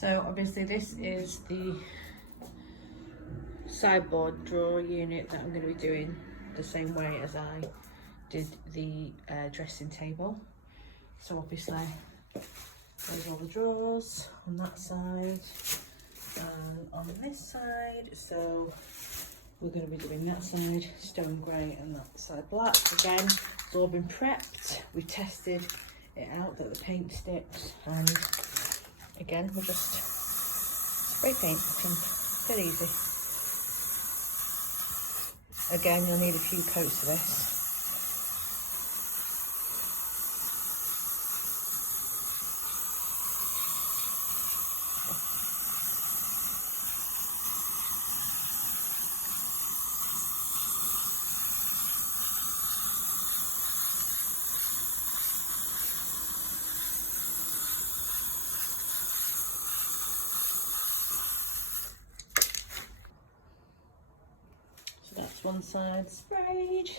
So obviously this is the sideboard drawer unit that I'm going to be doing the same way as I did the dressing table. So obviously there's all the drawers on that side and on this side. So we're going to be doing that side stone grey and that side black. Again, it's all been prepped. We tested it out that the paint sticks, and again we'll just spray paint and dead easy. Again, you'll need a few coats of this. That's one side sprayed,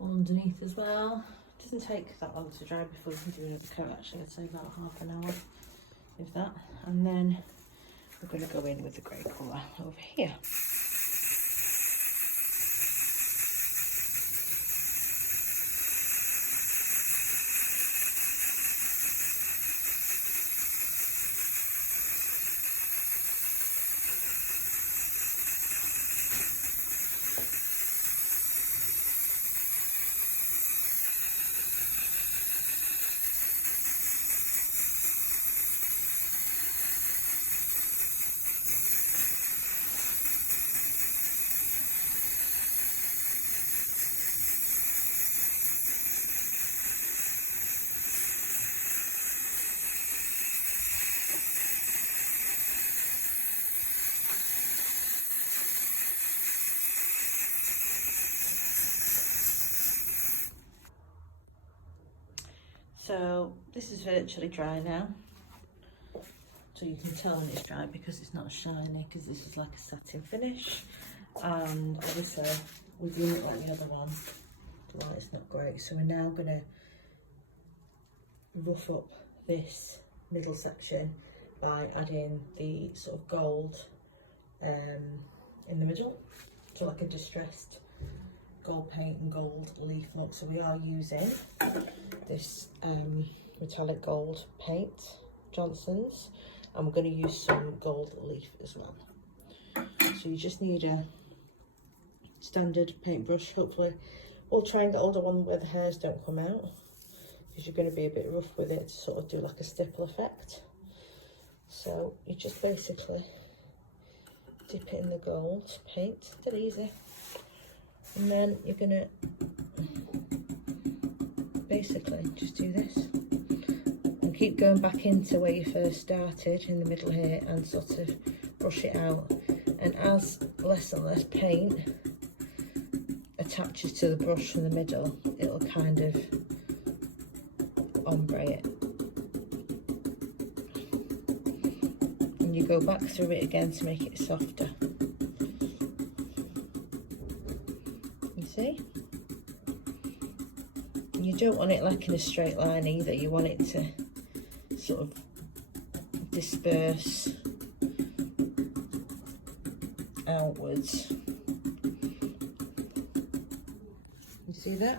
all underneath as well. It doesn't take that long to dry before you can do another coat. Actually, I'd say about half an hour, if that. And then we're going to go in with the grey colour over here. So this is virtually dry now, so you can tell when it's dry because it's not shiny, because this is like a satin finish. And obviously we're doing it like the other one, the light's not great, so we're now going to rough up this middle section by adding the sort of gold in the middle, so like a distressed gold paint and gold leaf look. So we are using this metallic gold paint, Johnson's, and we're going to use some gold leaf as well. So you just need a standard paintbrush. Hopefully we'll try and get older one where the hairs don't come out, because you're going to be a bit rough with it to sort of do like a stipple effect. So you just basically dip it in the gold paint, dead easy. And then you're gonna basically just do this and keep going back into where you first started in the middle here and sort of brush it out. And as less and less paint attaches to the brush in the middle, it'll kind of ombre it. And you go back through it again to make it softer. See? And you don't want it like in a straight line either, you want it to sort of disperse outwards. You see that?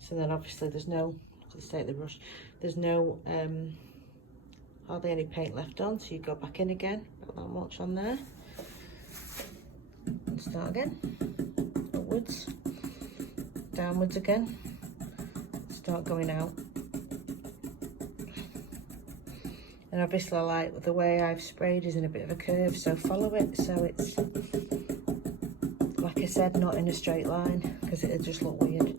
So then obviously there's no, let's take the brush, there's no hardly any paint left on, so you go back in again, about that much on there. Start again, upwards, downwards again, start going out. And obviously I like the way I've sprayed is in a bit of a curve, so follow it so it's, like I said, not in a straight line, because it'll just look weird.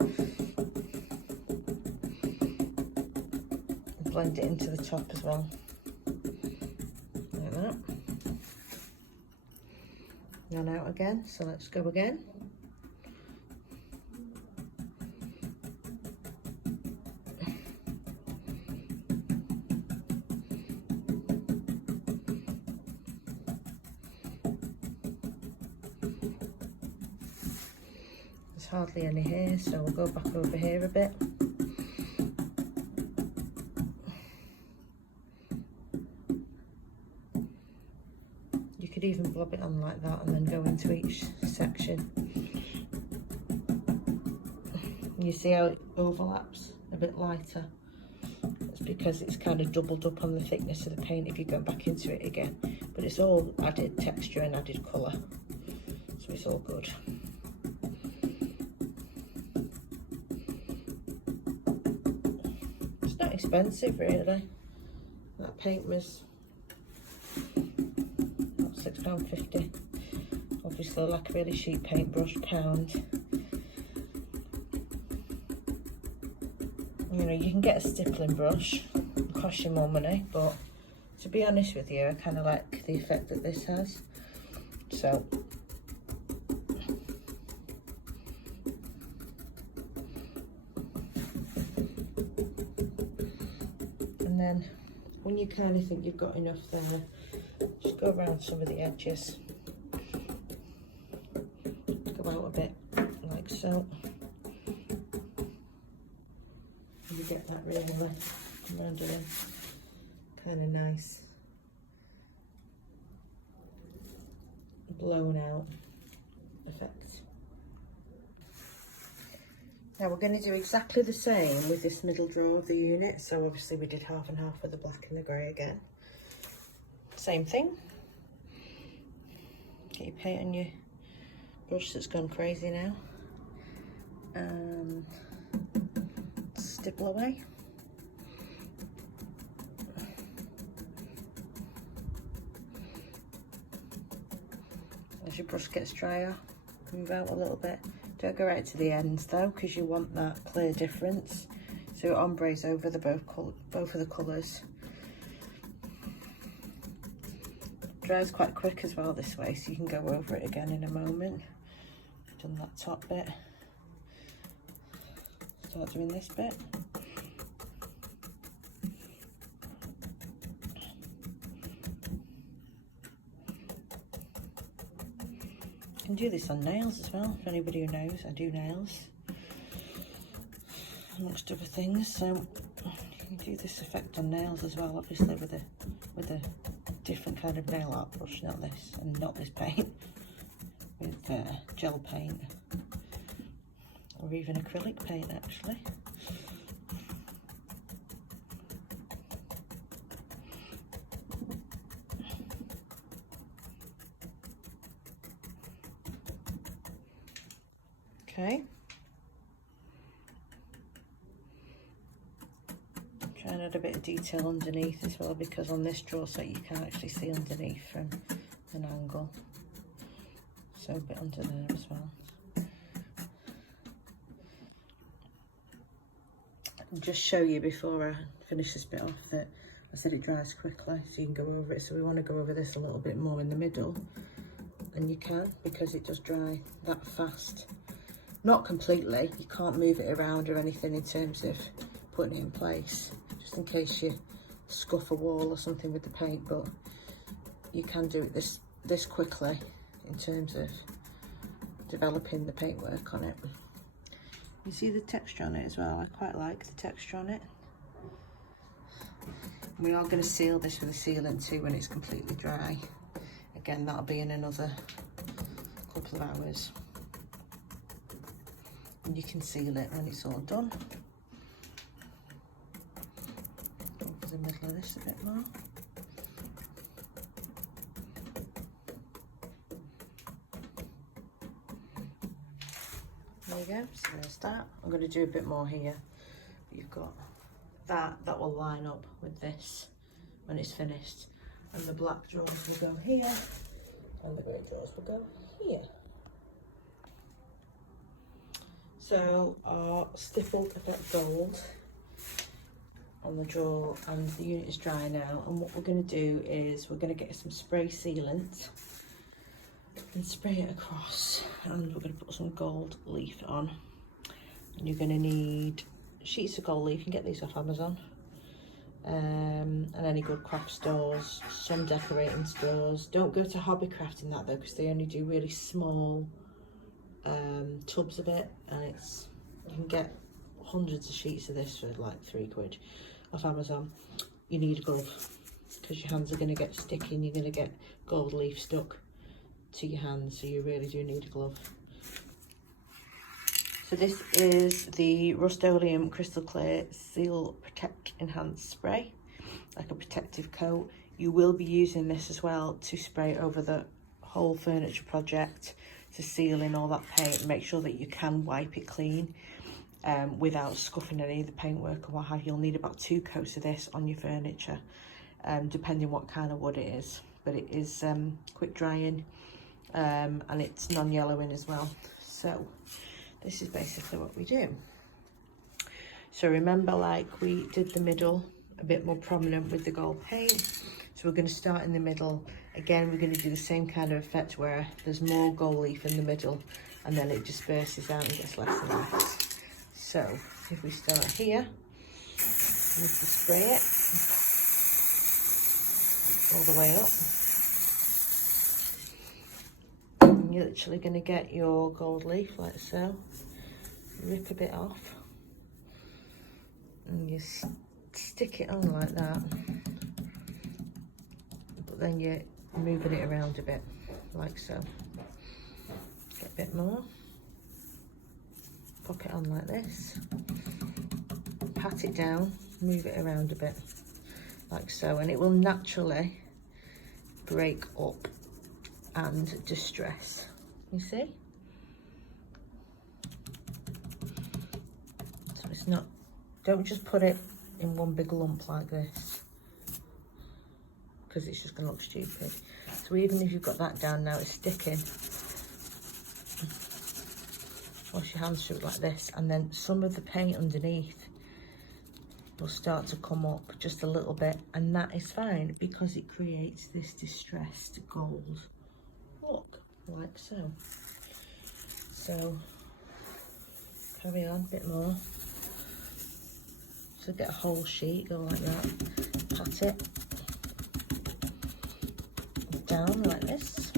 Blend it into the top as well, like that. And out again, so let's go again. There's hardly any here, so we'll go back over here a bit. could even blob it on like that and then go into each section. You see how it overlaps a bit lighter? It's because it's kind of doubled up on the thickness of the paint if you go back into it again. But it's all added texture and added colour, so it's all good. It's not expensive really. That paint was about £6.50. Obviously like a really cheap paintbrush, £1. You know, you can get a stippling brush, it costs you more money, but to be honest with you, I kind of like the effect that this has. So, and then when you kind of think you've got enough there, just go around some of the edges, go out a bit like so. You get that really rounded kind of nice blown out effect. Now we're going to do exactly the same with this middle drawer of the unit. So obviously we did half and half with the black and the grey again. Same thing. Get your paint on your brush that's gone crazy now. Stipple away. As your brush gets drier, move out a little bit. Don't go right to the ends though, because you want that clear difference. So it ombres over the both of the colours. Dries quite quick as well this way, so you can go over it again in a moment. Done that top bit. Start doing this bit. You can do this on nails as well, for anybody who knows. I do nails, amongst other things, so you can do this effect on nails as well, obviously with a different kind of nail art brush, not this, and not this paint, with gel paint. Or even acrylic paint actually. Okay. Try and add a bit of detail underneath as well, because on this drawer set you can actually see underneath from an angle. So a bit under there as well. I'll just show you before I finish this bit off that I said it dries quickly, so you can go over it. So we want to go over this a little bit more in the middle, and you can, because it does dry that fast. Not completely, you can't move it around or anything in terms of putting it in place, just in case you scuff a wall or something with the paint, but you can do it this quickly in terms of developing the paintwork on it. You see the texture on it as well. I quite like the texture on it. We are going to seal this with a sealant too when it's completely dry. Again, that'll be in another couple of hours. And you can seal it when it's all done. Over the middle of this a bit more. There you go, so there's that. I'm going to do a bit more here. You've got that will line up with this when it's finished. And the black drawers will go here, and the grey drawers will go here. So our stippled effect gold on the drawer, and the unit is dry now. And what we're going to do is we're going to get some spray sealant and spray it across, and we're going to put some gold leaf on. And you're going to need sheets of gold leaf. You can get these off Amazon, and any good craft stores, some decorating stores. Don't go to Hobbycraft in that though, because they only do really small tubs of it, and you can get hundreds of sheets of this for like £3 off Amazon. You need a glove, because your hands are going to get sticky and you're going to get gold leaf stuck to your hands, so you really do need a glove. So this is the Rust-Oleum Crystal Clear Seal Protect Enhance Spray, like a protective coat. You will be using this as well to spray over the whole furniture project to seal in all that paint and make sure that you can wipe it clean without scuffing any of the paintwork or what have you. You'll need about 2 coats of this on your furniture, depending what kind of wood it is. But it is quick drying and it's non-yellowing as well. So this is basically what we do. So remember, like we did the middle a bit more prominent with the gold paint. So we're going to start in the middle. Again, we're going to do the same kind of effect where there's more gold leaf in the middle and then it disperses out and gets less and less. So if we start here, we need to spray it all the way up. And you're literally going to get your gold leaf like so. Rip a bit off and you stick it on like that. But then you're moving it around a bit like so. Get a bit more. Pop it on like this, pat it down, move it around a bit like so, and it will naturally break up and distress, you see? So it's not, don't just put it in one big lump like this because it's just going to look stupid. So even if you've got that down now, it's sticking. Wash your hands through it like this, and then some of the paint underneath will start to come up just a little bit, and that is fine because it creates this distressed gold look, like so. So carry on, a bit more. So get a whole sheet, go like that, pat it down like this,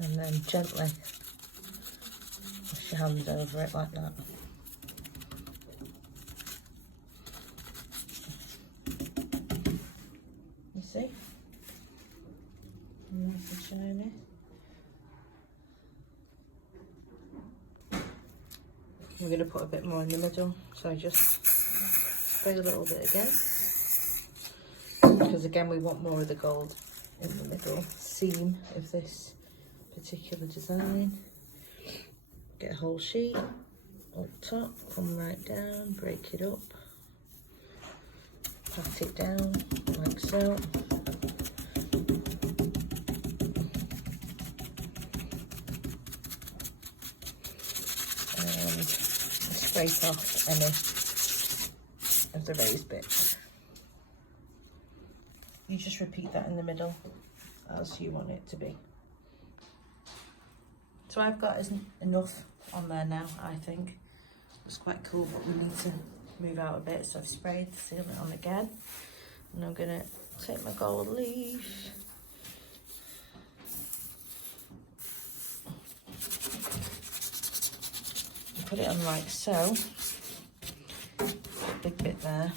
and then gently your hands over it like that. You see? Nice and shiny. We're going to put a bit more in the middle, so just spray a little bit again, because again we want more of the gold in the middle seam of this particular design. Get a whole sheet up top, come right down, break it up, pat it down like so. And scrape off any of the raised bits. You just repeat that in the middle as you want it to be. So I've got enough on there now, I think. It's quite cool, but we need to move out a bit. So I've sprayed the sealant on again. And I'm gonna take my gold leaf. And put it on like so. Big bit there.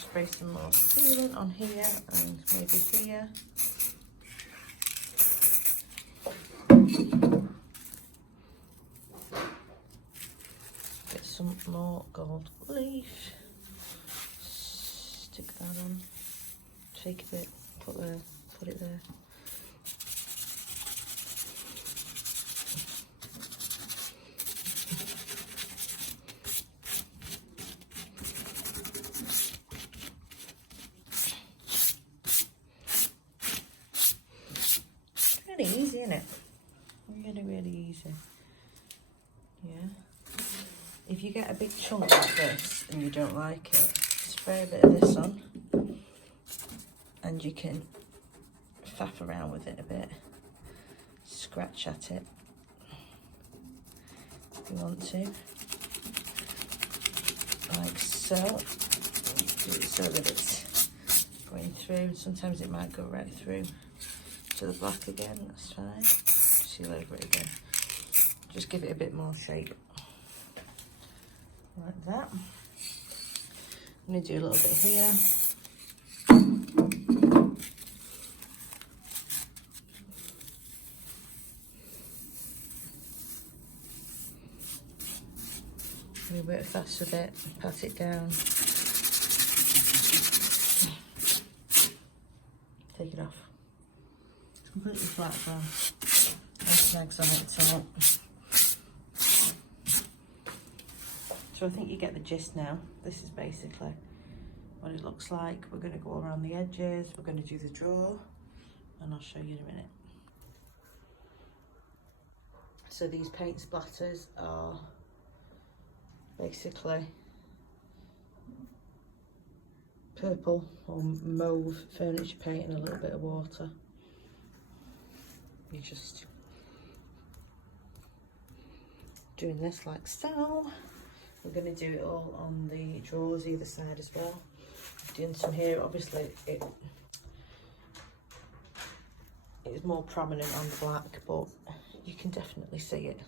Spray some more sealant on here and maybe here. Get some more gold leaf. Stick that on. Shake a bit. Put it there. Really easy, isn't it? Really easy. Yeah. If you get a big chunk like this and you don't like it, spray a bit of this on and you can faff around with it a bit. Scratch at it if you want to. Like so. Do it so that it's going through. Sometimes it might go right through to the black again, that's fine. Seal over it again. Just give it a bit more shape. Like that. I'm going to do a little bit here. Move a bit fast with it, pat it down. Take it off. It's completely flat though. No snags on it at all. So I think you get the gist now. This is basically what it looks like. We're going to go around the edges, we're going to do the draw, and I'll show you in a minute. So these paint splatters are basically purple or mauve furniture paint and a little bit of water. You're just doing this like so. We're going to do it all on the drawers either side as well. Doing some here, obviously it is more prominent on the black, but you can definitely see it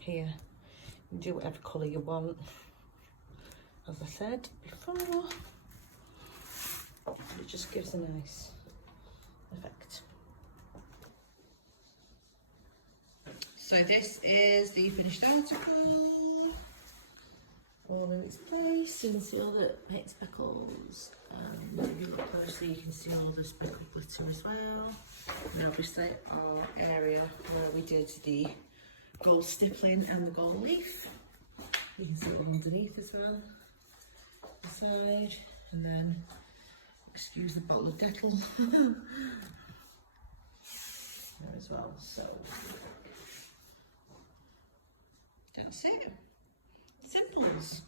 here. You can do whatever colour you want, as I said before, but it just gives a nice effect. So this is the finished article. All in its place. You can see all the paint speckles, and if you look closely you can see all the speckled glitter as well. And obviously our area where we did the gold stippling and the gold leaf, you can see it all underneath as well, the side, and then excuse the bottle of Dettol there as well. So that's it. Simples.